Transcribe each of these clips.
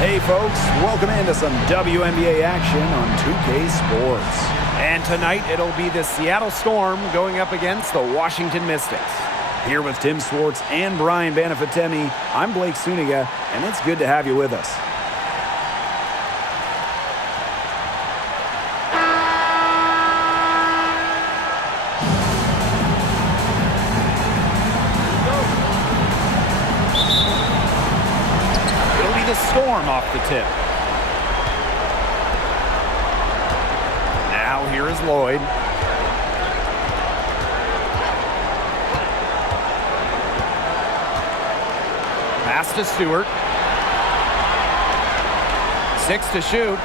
Hey folks, welcome into some WNBA action on 2K Sports. And tonight it'll be the Seattle Storm going up against the Washington Mystics. Here with Tim Swartz and Brian Banafitemi, I'm Blake Suniga, and it's good to have you with us. Storm off the tip. Now here is Lloyd. Pass to Stewart. 6 to shoot.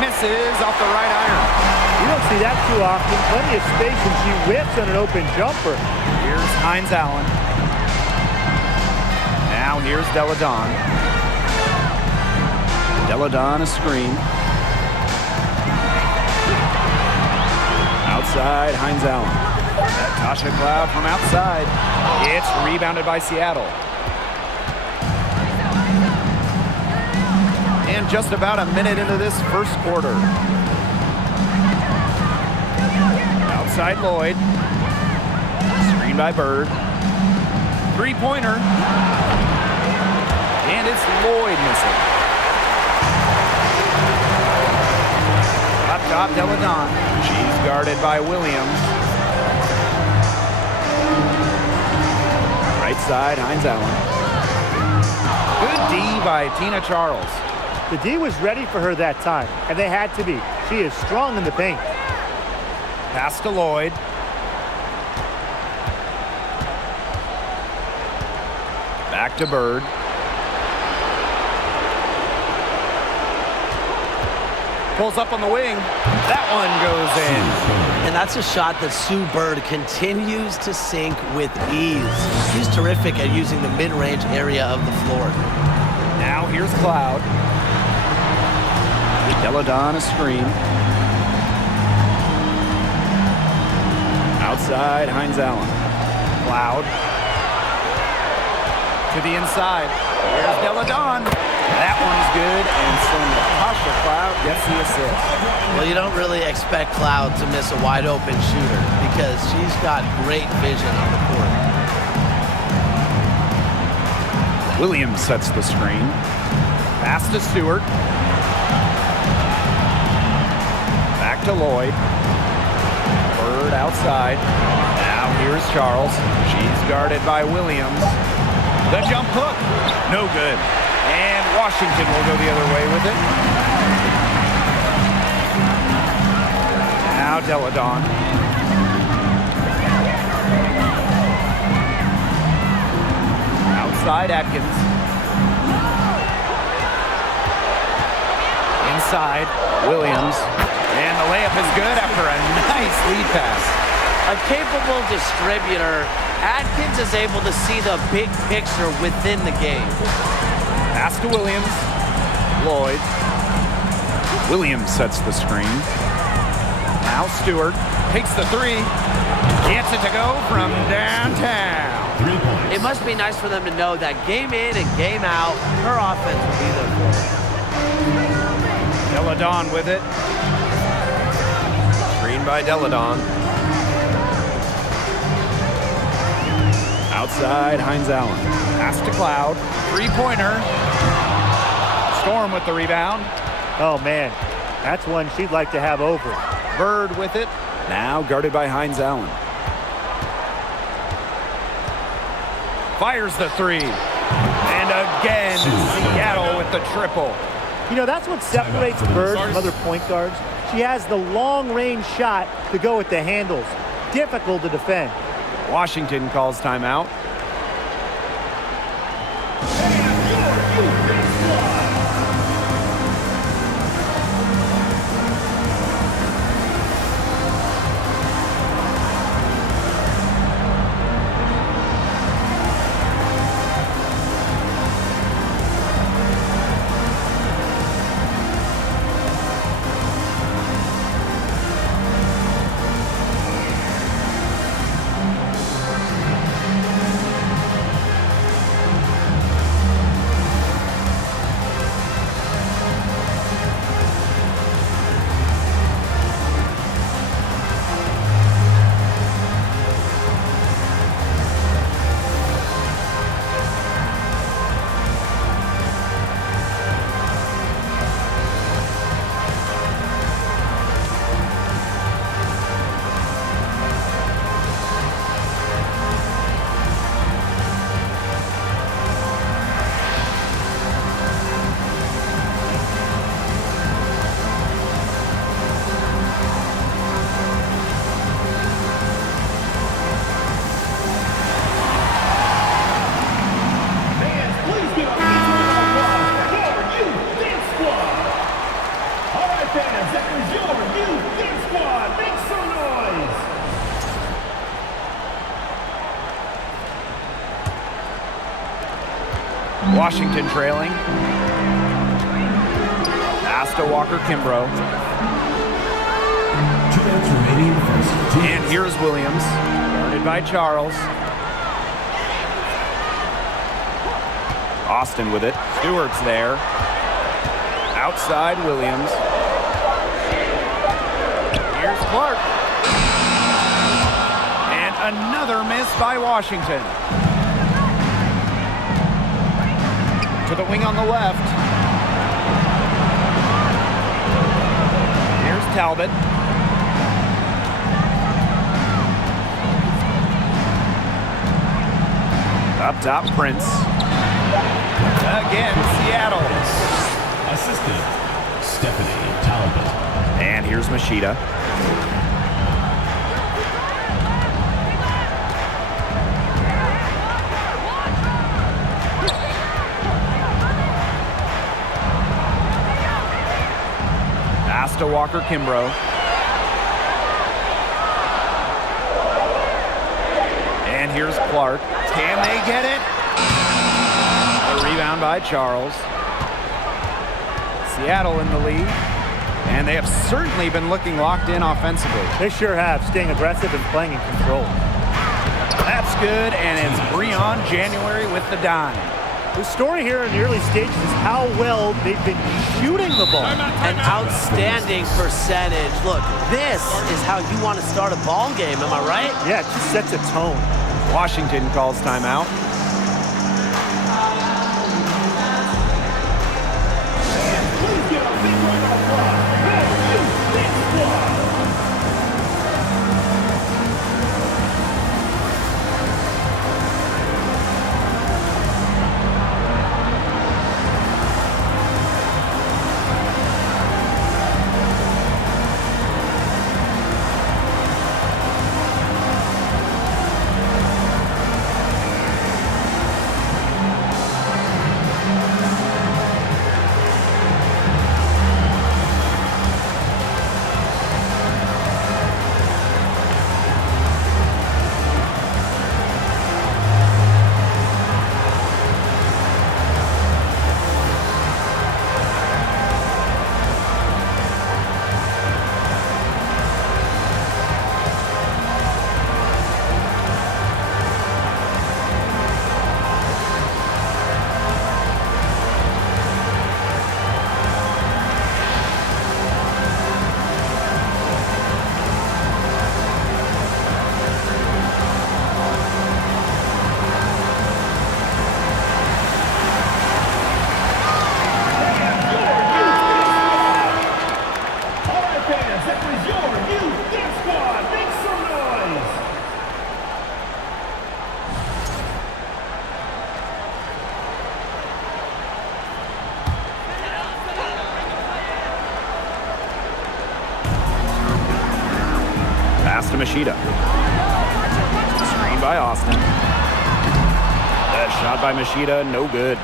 Misses off the right iron. You don't see that too often. Plenty of space, and she whips on an open jumper. Here's Hines Allen. Now here's Deladon. Deladon a screen. Outside, Hines Allen. Tasha Cloud from outside. It's rebounded by Seattle. And just about a minute into this first quarter. Outside Lloyd. Screen by Bird. Three-pointer. And it's Lloyd missing. Up top, Deladon. She's guarded by Williams. Right side, Hines Allen. Good D by Tina Charles. The D was ready for her that time, and they had to be. She is strong in the paint. Pass to Lloyd. Back to Bird. Pulls up on the wing. That one goes in. And that's a shot that Sue Bird continues to sink with ease. She's terrific at using the mid-range area of the floor. Now here's Cloud. Deladon a screen. Outside, Hines Allen. Cloud. To the inside. Here's Deladon. That one's good, and so Natasha Cloud gets the assist. Well, you don't really expect Cloud to miss a wide-open shooter because she's got great vision on the court. Williams sets the screen. Pass to Stewart. Back to Lloyd. Bird outside. Now here's Charles. She's guarded by Williams. The jump hook. No good. And Washington will go the other way with it. Now Deladon. Outside Atkins. Inside Williams. And the layup is good after a nice lead pass. A capable distributor, Atkins is able to see the big picture within the game. Pass to Williams. Lloyd. Williams sets the screen. Now Stewart takes the three. Gets it to go from downtown. It must be nice for them to know that game in and game out, her offense will be there for her. Deladon with it. Screen by Deladon. Outside, Hines Allen. Pass to Cloud. Three-pointer. Storm with the rebound. Oh, man. That's one she'd like to have over. Bird with it. Now guarded by Hines Allen. Fires the three. And again, Seattle with the triple. You know, that's what separates Bird from other point guards. She has the long-range shot to go with the handles. Difficult to defend. Washington calls timeout. Washington trailing. Pass to Walker-Kimbrough. 2 minutes remaining in the first. And here's Williams, guarded by Charles. Austin with it. Stewart's there. Outside Williams. Here's Clark. And another miss by Washington. To the wing on the left. Here's Talbot. Up top, Prince. Again, Seattle. Assistant, Stephanie Talbot. And here's Machida. Pass to Walker-Kimbrough. And here's Clark. Can they get it? A rebound by Charles. Seattle in the lead. And they have certainly been looking locked in offensively. They sure have, staying aggressive and playing in control. That's good, and it's Breon January with the dime. The story here in the early stages is how well they've been shooting the ball. An outstanding percentage. Look, this is how you want to start a ball game, am I right? Yeah, it just sets a tone. Washington calls timeout. Pass to Machida. Screen by Austin. That shot by Machida, no good.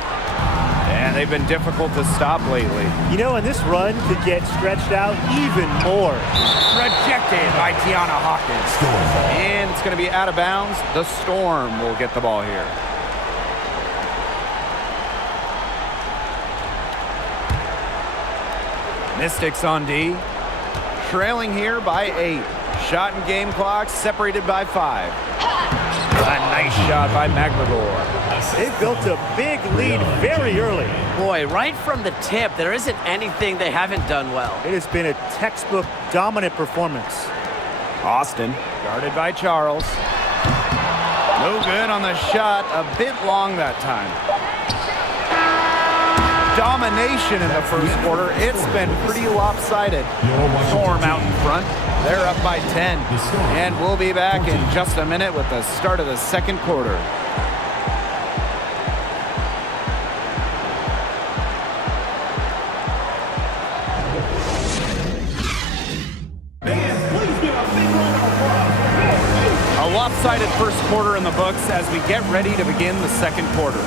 And they've been difficult to stop lately. You know, and this run could get stretched out even more. Rejected by Tiana Hawkins. And it's going to be out of bounds. The Storm will get the ball here. Mystics on D. Trailing here by 8. Shot and game clock separated by 5. A nice shot by McGregor. They've built a big lead very early. Boy, right from the tip, there isn't anything they haven't done well. It has been a textbook dominant performance. Austin, guarded by Charles. No good on the shot, a bit long that time. Domination in the first quarter. It's been pretty lopsided. Storm out in front. They're up by 10. And we'll be back in just a minute with the start of the second quarter. A lopsided first quarter in the books as we get ready to begin the second quarter.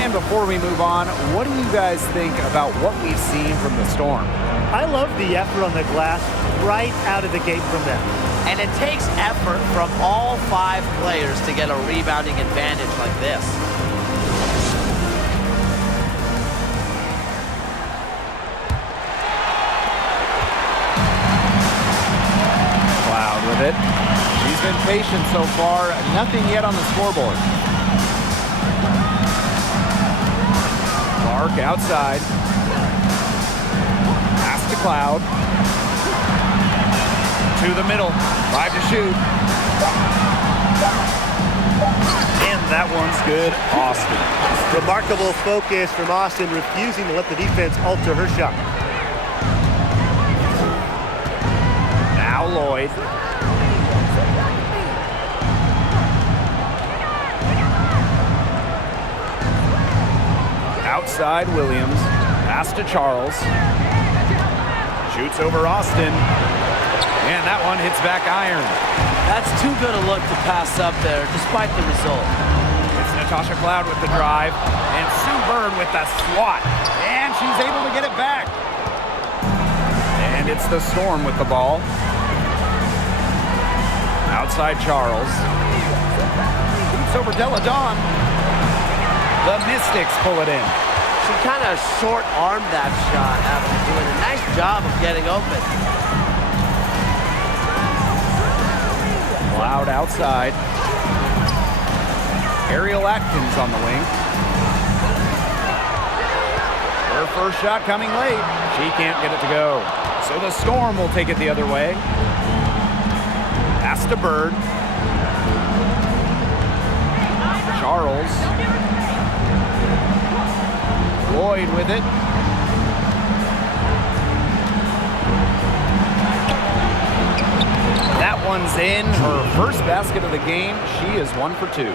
And before we move on, what do you guys think about what we've seen from the Storm? I love the effort on the glass right out of the gate from them. And it takes effort from all 5 players to get a rebounding advantage like this. it. She's been patient so far. Nothing yet on the scoreboard. Clark outside. Pass to Cloud. To the middle. 5 to shoot. And that one's good, Austin. Remarkable focus from Austin, refusing to let the defense alter her shot. Now Lloyd. Outside Williams. Pass to Charles. Shoots over Austin. And that one hits back iron. That's too good a look to pass up there, despite the result. It's Natasha Cloud with the drive. And Sue Bird with the swat. And she's able to get it back. And it's the Storm with the ball. Outside Charles. Shoots over Della Dawn. The Mystics pull it in. She kind of short-armed that shot after doing a nice job of getting open. Cloud outside. Ariel Atkins on the wing. Her first shot coming late. She can't get it to go. So the Storm will take it the other way. Pass to Bird. Charles. Lloyd with it. That one's in. Her first basket of the game. She is 1 for 2.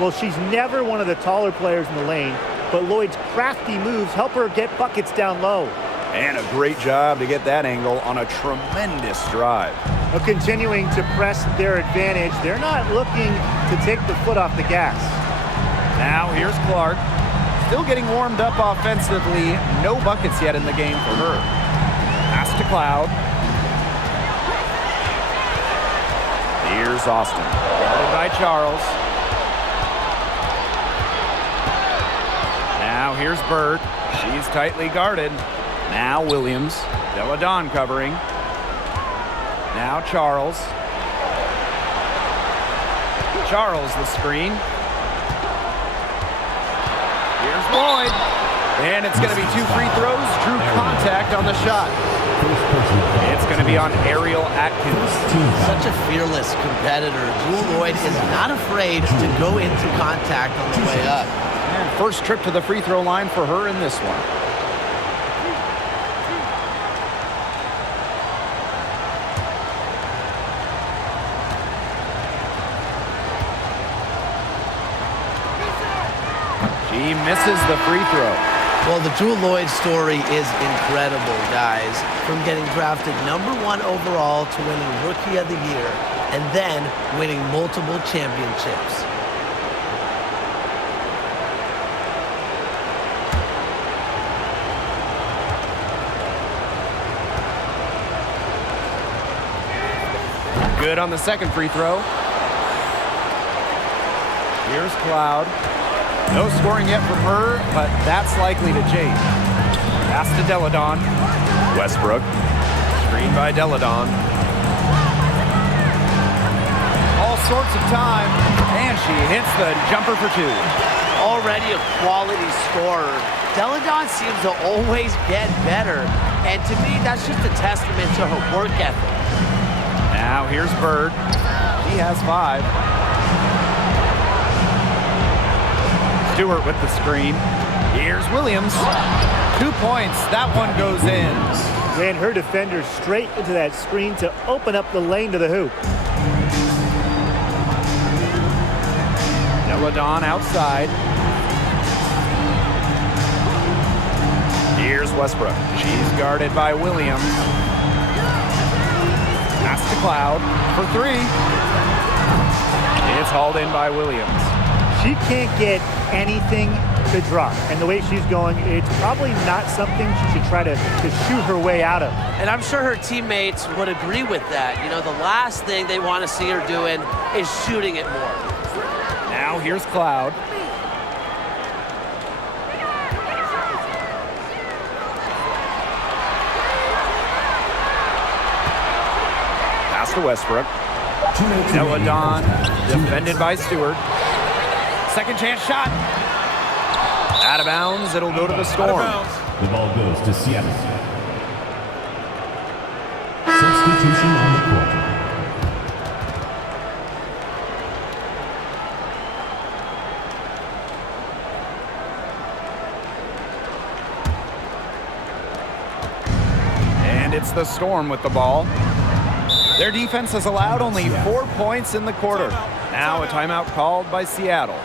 Well, she's never one of the taller players in the lane, but Lloyd's crafty moves help her get buckets down low. And a great job to get that angle on a tremendous drive. Now, continuing to press their advantage, they're not looking to take the foot off the gas. Now here's Clark. Still getting warmed up offensively. No buckets yet in the game for her. Pass to Cloud. Here's Austin. Guarded by Charles. Now here's Bird. She's tightly guarded. Now Williams. Della Dawn covering. Now Charles. Charles the screen. Here's Lloyd. And it's going to be 2 free throws. Drew contact on the shot. It's going to be on Ariel Atkins. Such a fearless competitor. Jewel Lloyd is not afraid to go into contact on the way up. And first trip to the free throw line for her in this one. She misses the free throw. Well, the Jewel Lloyd story is incredible, guys. From getting drafted #1 overall to winning Rookie of the Year and then winning multiple championships. Good on the second free throw. Here's Cloud. No scoring yet from her, but that's likely to change. Pass to Della Dawn. Westbrook. Screen by Della Dawn. All sorts of time, and she hits the jumper for 2. Already a quality scorer. Della Dawn seems to always get better, and to me, that's just a testament to her work ethic. Now here's Bird. He has 5. Stewart with the screen. Here's Williams. 2 points. That one goes in. Ran her defender straight into that screen to open up the lane to the hoop. Della Dawn outside. Here's Westbrook. She's guarded by Williams. Pass to Cloud for 3. It's hauled in by Williams. She can't get anything to drop. And the way she's going, it's probably not something she should try to shoot her way out of. And I'm sure her teammates would agree with that. You know, the last thing they want to see her doing is shooting it more. Now here's Cloud. Pass to Westbrook. Don, defended by Stewart. Second chance shot. Out of bounds, it'll go to the Storm. The ball goes to Seattle. Substitution on the court. And it's the Storm with the ball. Their defense has allowed only 4 points in the quarter. Now a timeout called by Seattle.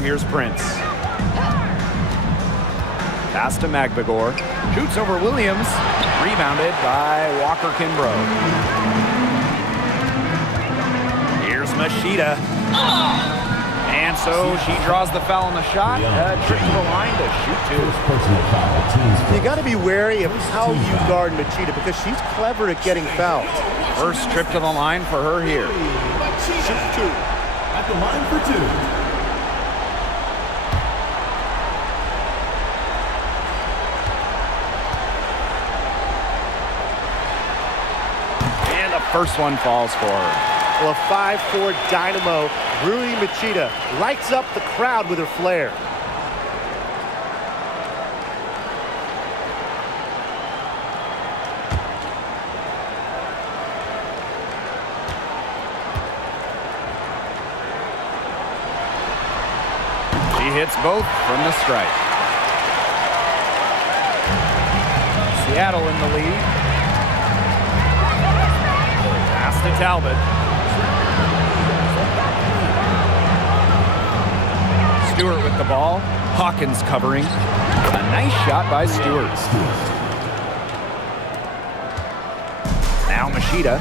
Here's Prince. Pass to Magbagor. Shoots over Williams. Rebounded by Walker Kimbrough. Here's Machida. And so she draws the foul on the shot. Trip to the line to shoot two. Personal foul. You got to be wary of how you guard Machida because she's clever at getting fouled. First trip to the line for her here. Shoot two. At the line for two. First one falls for her. Well, a 5'4" dynamo, Rui Machida, lights up the crowd with her flair. She hits both from the stripe. Seattle in the lead. To Talbot. Stewart with the ball. Hawkins covering. A nice shot by Stewart. Now Machida.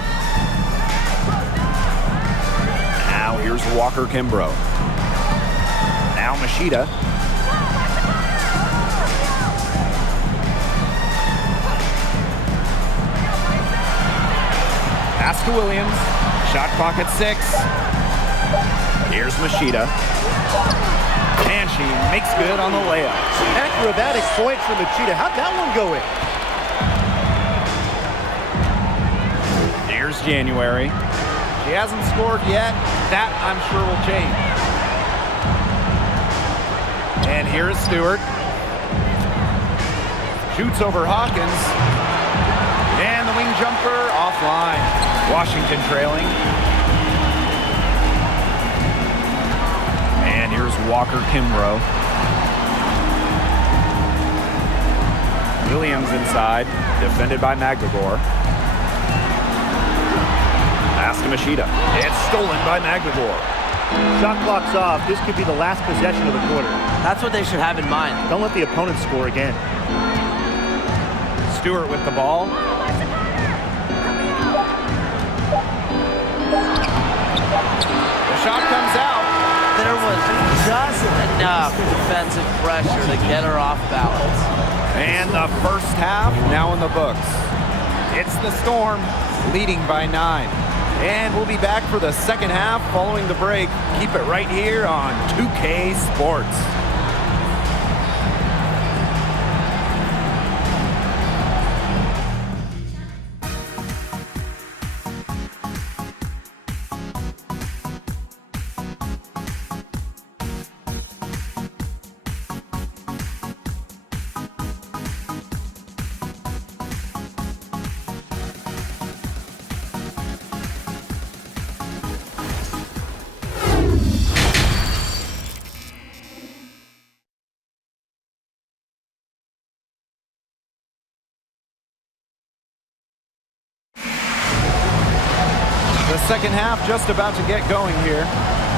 Now here's Walker Kimbrough. Now Machida. Pass to Williams. Shot clock at 6. Here's Machida. And she makes good on the layup. Acrobatic point for Machida. How'd that one go in? Here's January. She hasn't scored yet. That, I'm sure, will change. And here's Stewart. Shoots over Hawkins. And the wing jumper offline. Washington trailing. And here's Walker Kimbrough. Williams inside, defended by Magbagor. Pass to Machida. It's stolen by Magbagor. Shot clock's off. This could be the last possession of the quarter. That's what they should have in mind. Don't let the opponent score again. Stewart with the ball. enough defensive pressure to get her off balance. And the first half now in the books. It's the Storm leading by 9. And we'll be back for the second half following the break. Keep it right here on 2K Sports. The second half just about to get going here.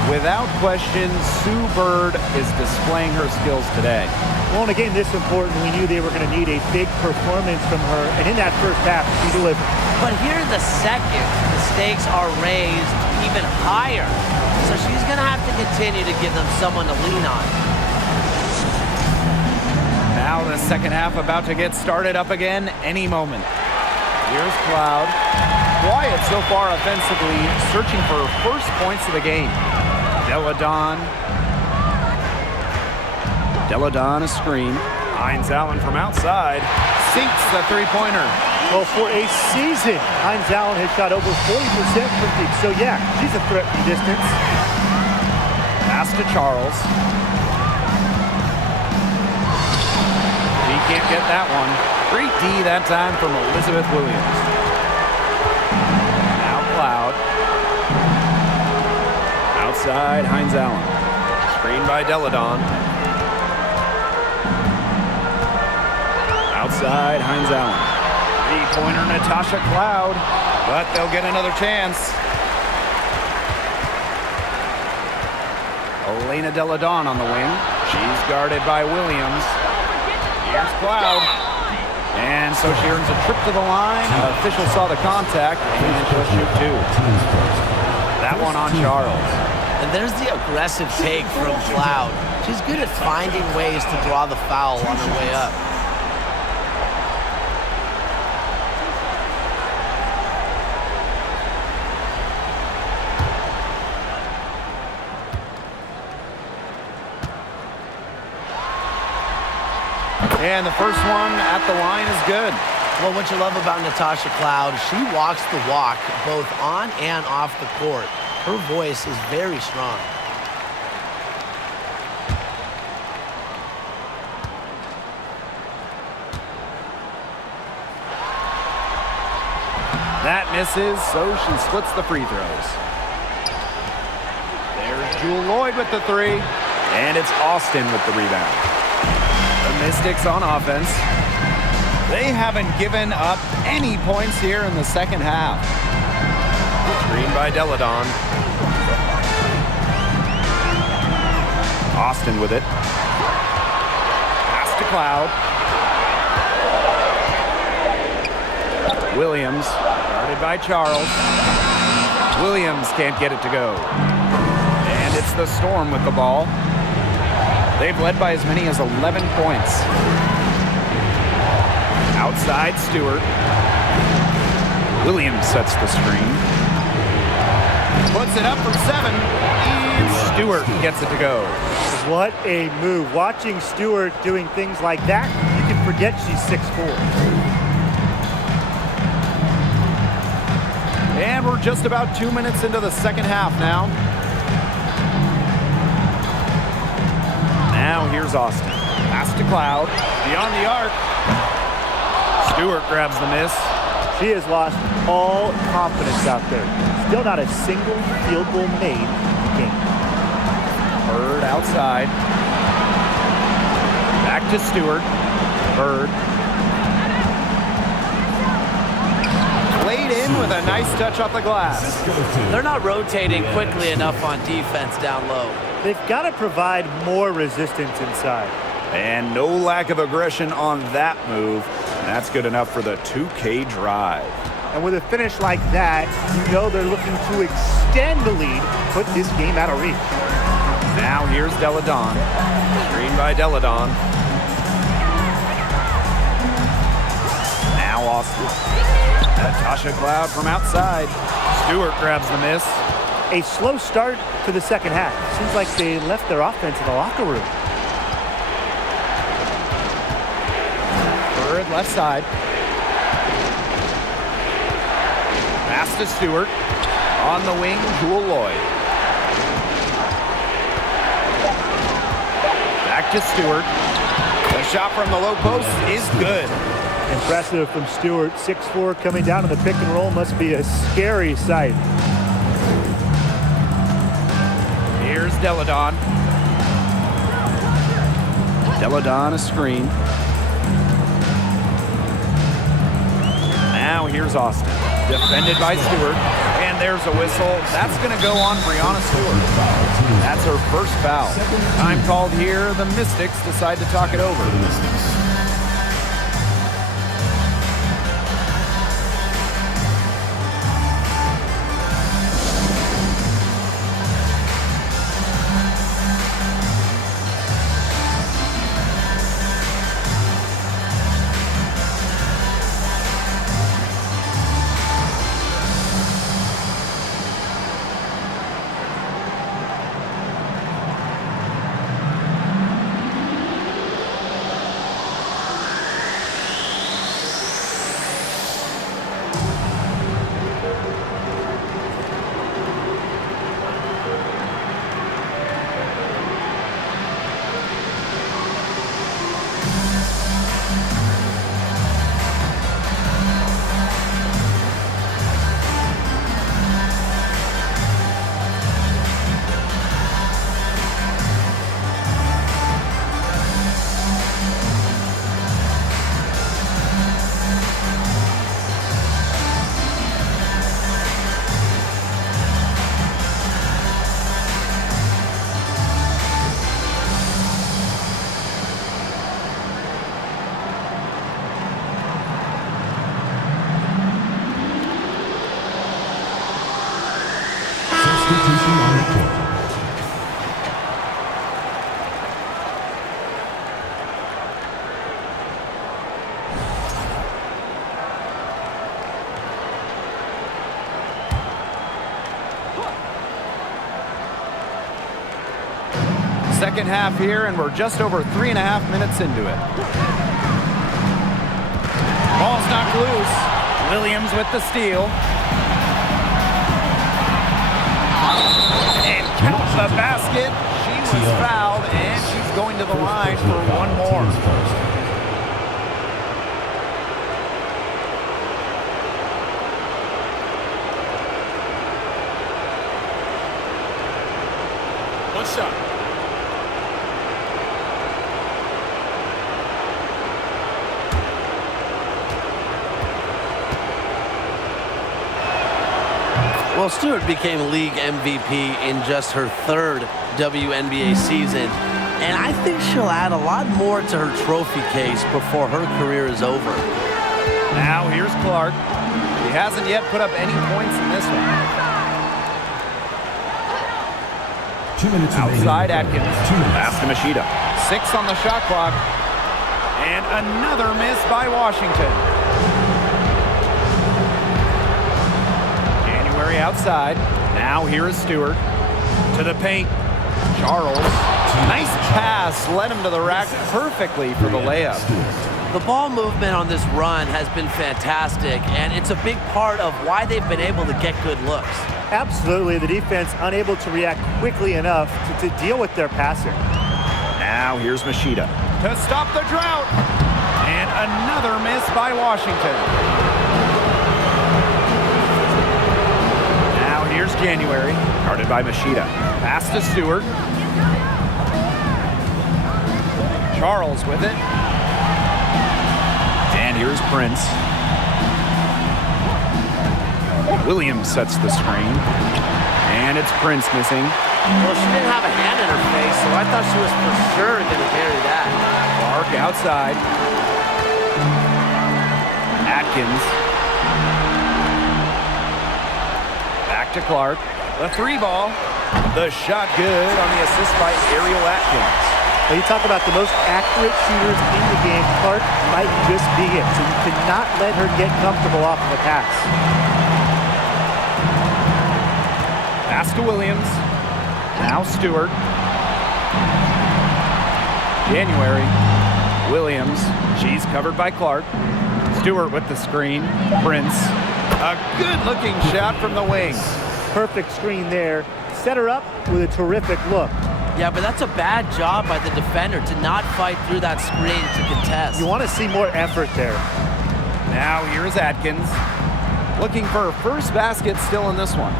Without question, Sue Bird is displaying her skills today. Well, in a game this important, we knew they were going to need a big performance from her, and in that first half, she delivered. But here in the second, the stakes are raised even higher. So she's going to have to continue to give them someone to lean on. Now the second half about to get started up again any moment. Here's Cloud. Quiet so far offensively, searching for first points of the game. Deladon a screen. Hines Allen from outside sinks the three-pointer. Well, for a season, Hines Allen has shot over 40% from deep. So, yeah, she's a threat from distance. Pass to Charles. He can't get that one. Great D that time from Elizabeth Williams. Now Cloud. Outside, Hines Allen. Screen by Deladon. Outside, Hines Allen. Three-pointer, Natasha Cloud. But they'll get another chance. Elena Deladon on the wing. She's guarded by Williams. Here's Cloud. And so she earns a trip to the line. Official saw the contact, and she'll shoot 2. That one on Charles. And there's the aggressive take from Cloud. She's good at finding ways to draw the foul on her way up. And the first one at the line is good. Well, what you love about Natasha Cloud, she walks the walk both on and off the court. Her voice is very strong. That misses, so she splits the free throws. There's Jewel Lloyd with the 3. And it's Austin with the rebound. The Mystics on offense. They haven't given up any points here in the second half. Screen by Deladon. Austin with it. Pass to Cloud. Williams, guarded by Charles. Williams can't get it to go. And it's the Storm with the ball. They've led by as many as 11 points. Outside, Stewart. Williams sets the screen. Puts it up from 7. And Stewart gets it to go. What a move. Watching Stewart doing things like that, you can forget she's 6'4". And we're just about 2 minutes into the second half now. Now here's Austin. Pass to Cloud. Beyond the arc. Stewart grabs the miss. She has lost all confidence out there. Still not a single field goal made in the game. Bird outside. Back to Stewart. Bird. Laid in with a nice touch off the glass. They're not rotating quickly enough on defense down low. They've got to provide more resistance inside. And no lack of aggression on that move. And that's good enough for the 2K drive. And with a finish like that, you know they're looking to extend the lead, put this game out of reach. Now here's Deladon. Screen by Deladon. Now Austin. Natasha Cloud from outside. Stewart grabs the miss. A slow start to the second half. Seems like they left their offense in the locker room. Bird left side. Pass to Stewart. On the wing, Jewel Lloyd. Back to Stewart. The shot from the low post is good. Impressive from Stewart. 6'4", coming down on the pick and roll must be a scary sight. Here's Deladon. Deladon a screen. Now here's Austin. Defended by Stewart. And there's a whistle. That's going to go on Brianna Stewart. That's her first foul. Time called here. The Mystics decide to talk it over. Substitution on the court. Second half here, and we're just over 3.5 minutes into it. Ball's knocked loose. Williams with the steal. And count the basket. She was fouled, and she's going to the line for one more. One shot. Well, Stewart became league MVP in just her third WNBA season, and I think she'll add a lot more to her trophy case before her career is over. Now here's Clark. He hasn't yet put up any points in this one. 2 minutes Outside remaining. Atkins. 2 minutes. Pass to Machida. 6 on the shot clock. And another miss by Washington. January outside. Now here is Stewart. To the paint. Charles. Nice pass. Led him to the rack perfectly for the layup. The ball movement on this run has been fantastic, and it's a big part of why they've been able to get good looks. Absolutely, the defense unable to react quickly enough to deal with their passing. Now here's Machida to stop the drought. And another miss by Washington. Now here's January, guarded by Machida. Pass to Stewart. Charles with it. And here's Prince. Williams sets the screen. And it's Prince missing. Well, she didn't have a hand in her face, so I thought she was for sure going to carry that. Clark outside. Atkins. Back to Clark. The three ball. The shot good on the assist by Ariel Atkins. Well, you talk about the most accurate shooters in the game. Clark might just be it, so you cannot let her get comfortable off of a pass. Pass to Williams. Now Stewart. January. Williams. She's covered by Clark. Stewart with the screen. Prince. A good-looking shot from the wing. Perfect screen there. Set her up with a terrific look. Yeah, but that's a bad job by the defender to not fight through that screen to contest. You want to see more effort there. Now here's Atkins. Looking for her first basket still in this one.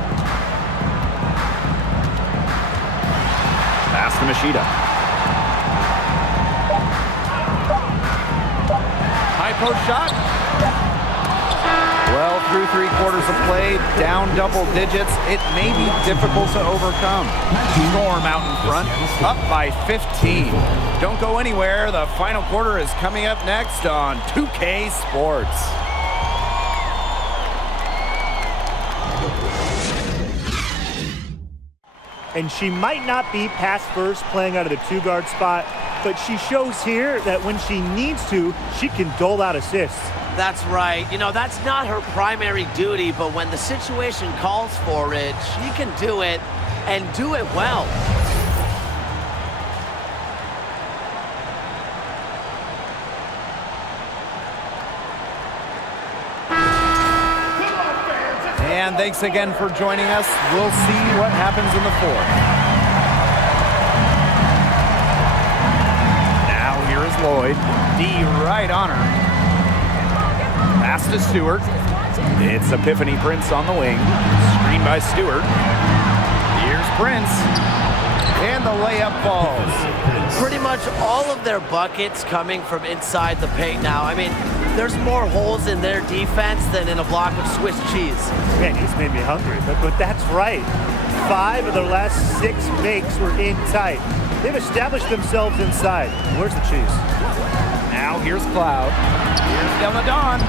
Pass to Machida. High post shot. Well, through 3/4 of play, down double digits. It may be difficult to overcome. Storm out in front, up by 15. Don't go anywhere. The final quarter is coming up next on 2K Sports. And she might not be pass first playing out of the two-guard spot, but she shows here that when she needs to, she can dole out assists. That's right. You know, that's not her primary duty, but when the situation calls for it, she can do it and do it well. And thanks again for joining us. We'll see what happens in the fourth. Now here is Lloyd. D right on her. Pass to Stewart. It's Epiphany Prince on the wing. Screen by Stewart. Here's Prince. And the layup falls. Pretty much all of their buckets coming from inside the paint now. I mean, there's more holes in their defense than in a block of Swiss cheese. Man, he's made me hungry, but that's right. 5 of their last 6 makes were in tight. They've established themselves inside. Where's the cheese? Now here's Cloud. Here's Deladon.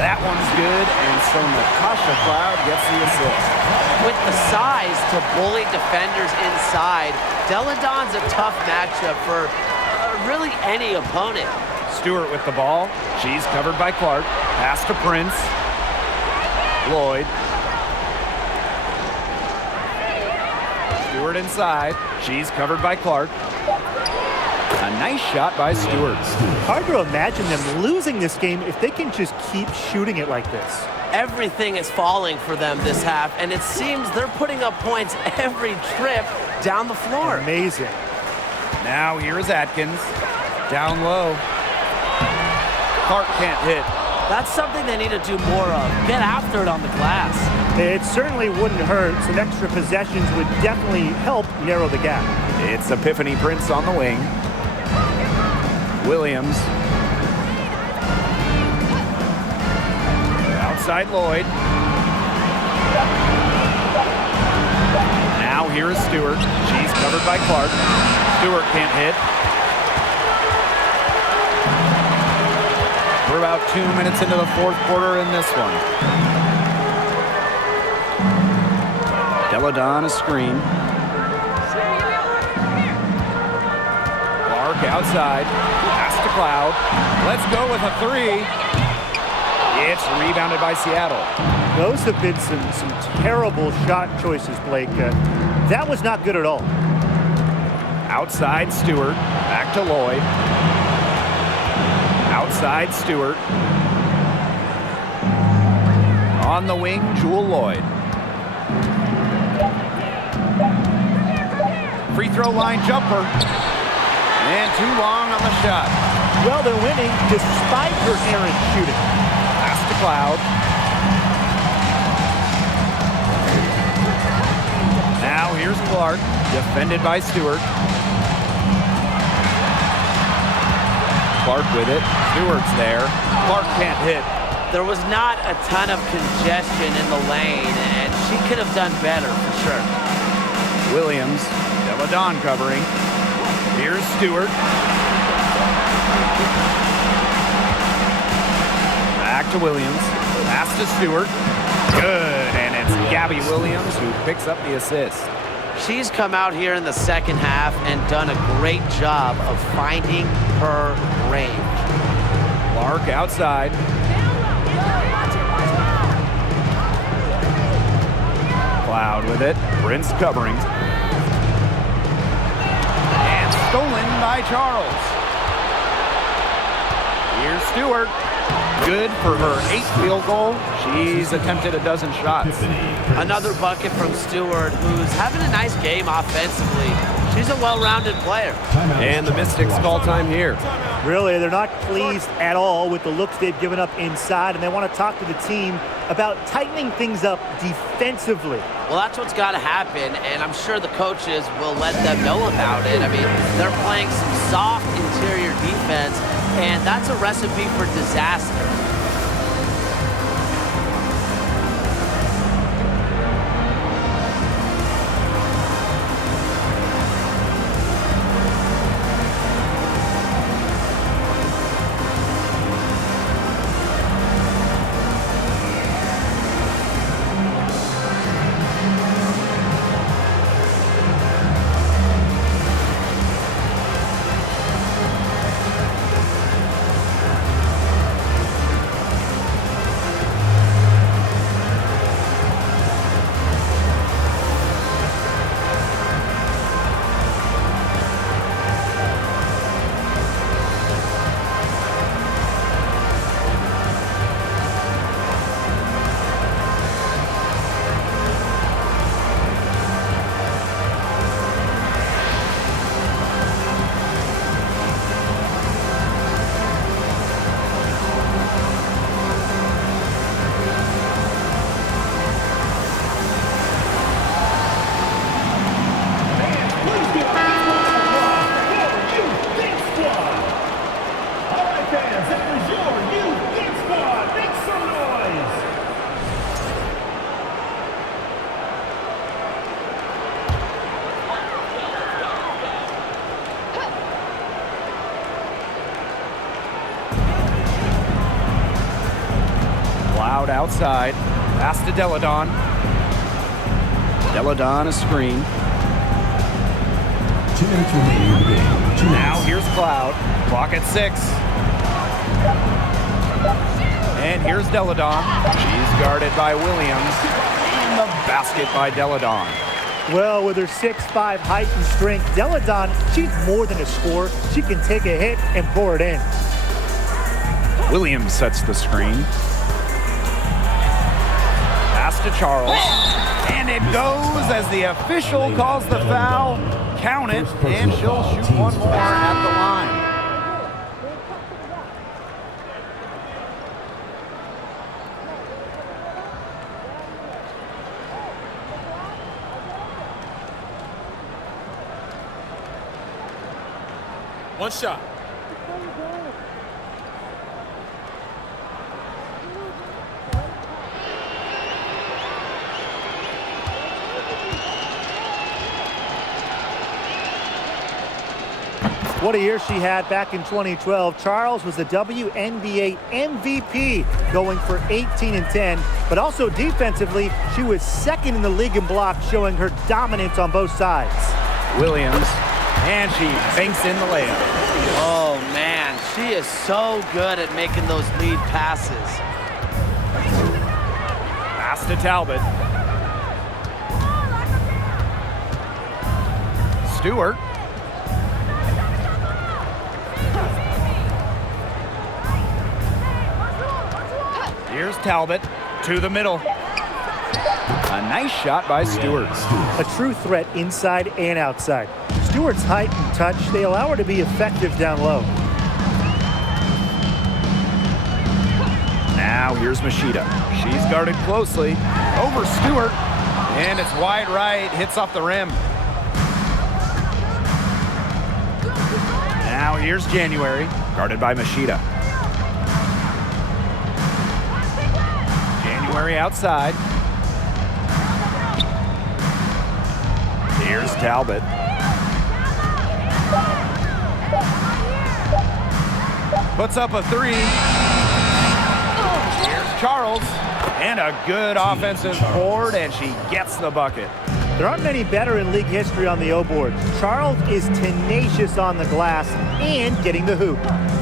That one's good, and so Natasha Cloud gets the assist. With the size to bully defenders inside, Deladon's a tough matchup for really any opponent. Stewart with the ball. She's covered by Clark. Pass to Prince. Lloyd. Stewart inside. She's covered by Clark. A nice shot by Stewart. Hard to imagine them losing this game if they can just keep shooting it like this. Everything is falling for them this half, and it seems they're putting up points every trip down the floor. Amazing. Now here is Atkins. Down low. Clark can't hit. That's something they need to do more of. Get after it on the glass. It certainly wouldn't hurt. Some extra possessions would definitely help narrow the gap. It's Epiphany Prince on the wing. Williams. Outside Lloyd. Now here is Stewart. She's covered by Clark. Stewart can't hit. We're about 2 minutes into the fourth quarter in this one. Deladon a screen. Clark outside. Pass to Cloud. Let's go with a three. It's rebounded by Seattle. Those have been some terrible shot choices, Blake. That was not good at all. Outside Stewart. Back to Lloyd. Outside Stewart. On the wing, Jewel Lloyd. Free throw line jumper. And too long on the shot. Well, they're winning despite her errant shooting. Pass to Cloud. Now here's Clark, defended by Stewart. Clark with it. Stewart's there. Clark can't hit. There was not a ton of congestion in the lane, and she could have done better for sure. Williams, Deladon covering. Here's Stewart. Back to Williams. Pass to Stewart. Good, and it's Gabby Williams, who picks up the assist. She's come out here in the second half and done a great job of finding her range. Clark outside. Cloud with it. Prince covering. And stolen by Charles. Here's Stewart. Good for her 8th field goal. She's attempted a dozen shots. Another bucket from Stewart, who's having a nice game offensively. She's a well-rounded player. And the Mystics call time here. Really, they're not pleased at all with the looks they've given up inside, and they want to talk to the team about tightening things up defensively. Well, that's what's got to happen, and I'm sure the coaches will let them know about it. I mean, they're playing some soft interior defense, and that's a recipe for disaster. Outside, pass to Deladon. Deladon a screen. 2 minutes remaining in the game. 2 Now minutes. here's Cloud. Clock at 6. And here's Deladon. She's guarded by Williams. And the basket by Deladon. Well, with her 6'5" height and strength, Deladon, she's more than a scorer. She can take a hit and pour it in. Williams sets the screen. Pass to Charles. And it goes as the official calls the foul. Count it, and she'll shoot one more at the line. One shot. What a year she had back in 2012. Charles was the WNBA MVP, going for 18 and 10. But also defensively, she was second in the league in blocks, showing her dominance on both sides. Williams, and she banks in the layup. Oh, man, she is so good at making those lead passes. Pass to Talbot. Stewart. Here's Talbot to the middle. A nice shot by Stewart. A true threat inside and outside. Stewart's height and touch, they allow her to be effective down low. Now here's Machida. She's guarded closely. Over Stewart. And it's wide right. Hits off the rim. Now here's January. Guarded by Machida. January outside. Here's Talbot. Puts up a three. Here's Charles. And a good offensive board, and she gets the bucket. There aren't many better in league history on the O board. Charles is tenacious on the glass and getting the hoop.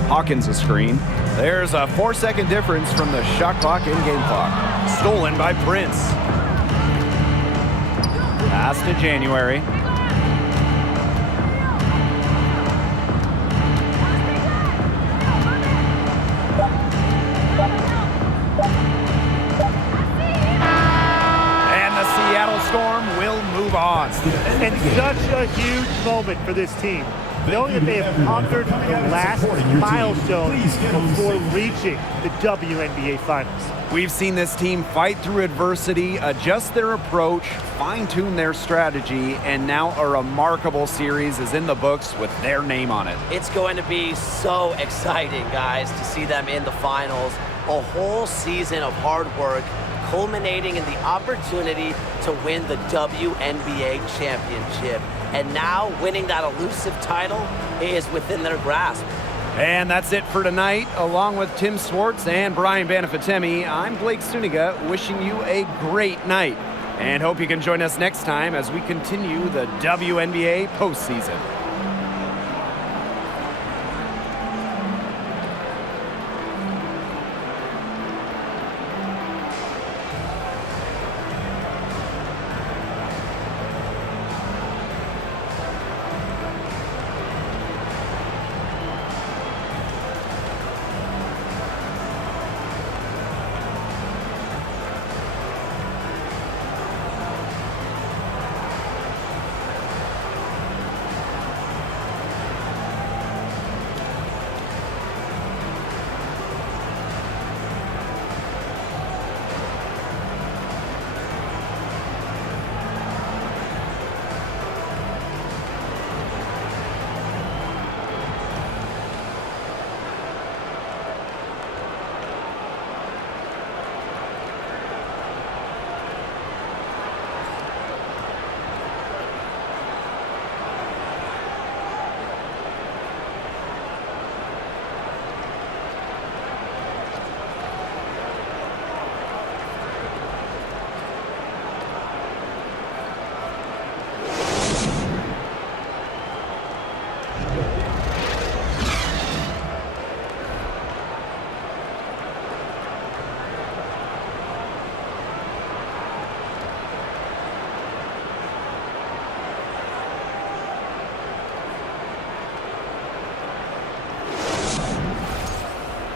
Hawkins a screen. There's a 4-second difference from the shot clock and game clock. Stolen by Prince. Pass to January. And the Seattle Storm will move on. And such a huge moment for this team, knowing that they have conquered the last milestone before reaching the WNBA Finals. We've seen this team fight through adversity, adjust their approach, fine-tune their strategy, and now a remarkable series is in the books with their name on it. It's going to be so exciting, guys, to see them in the finals. A whole season of hard work culminating in the opportunity to win the WNBA championship. And now winning that elusive title is within their grasp. And that's it for tonight. Along with Tim Swartz and Brian Banafitemi, I'm Blake Suniga, wishing you a great night. And hope you can join us next time as we continue the WNBA postseason.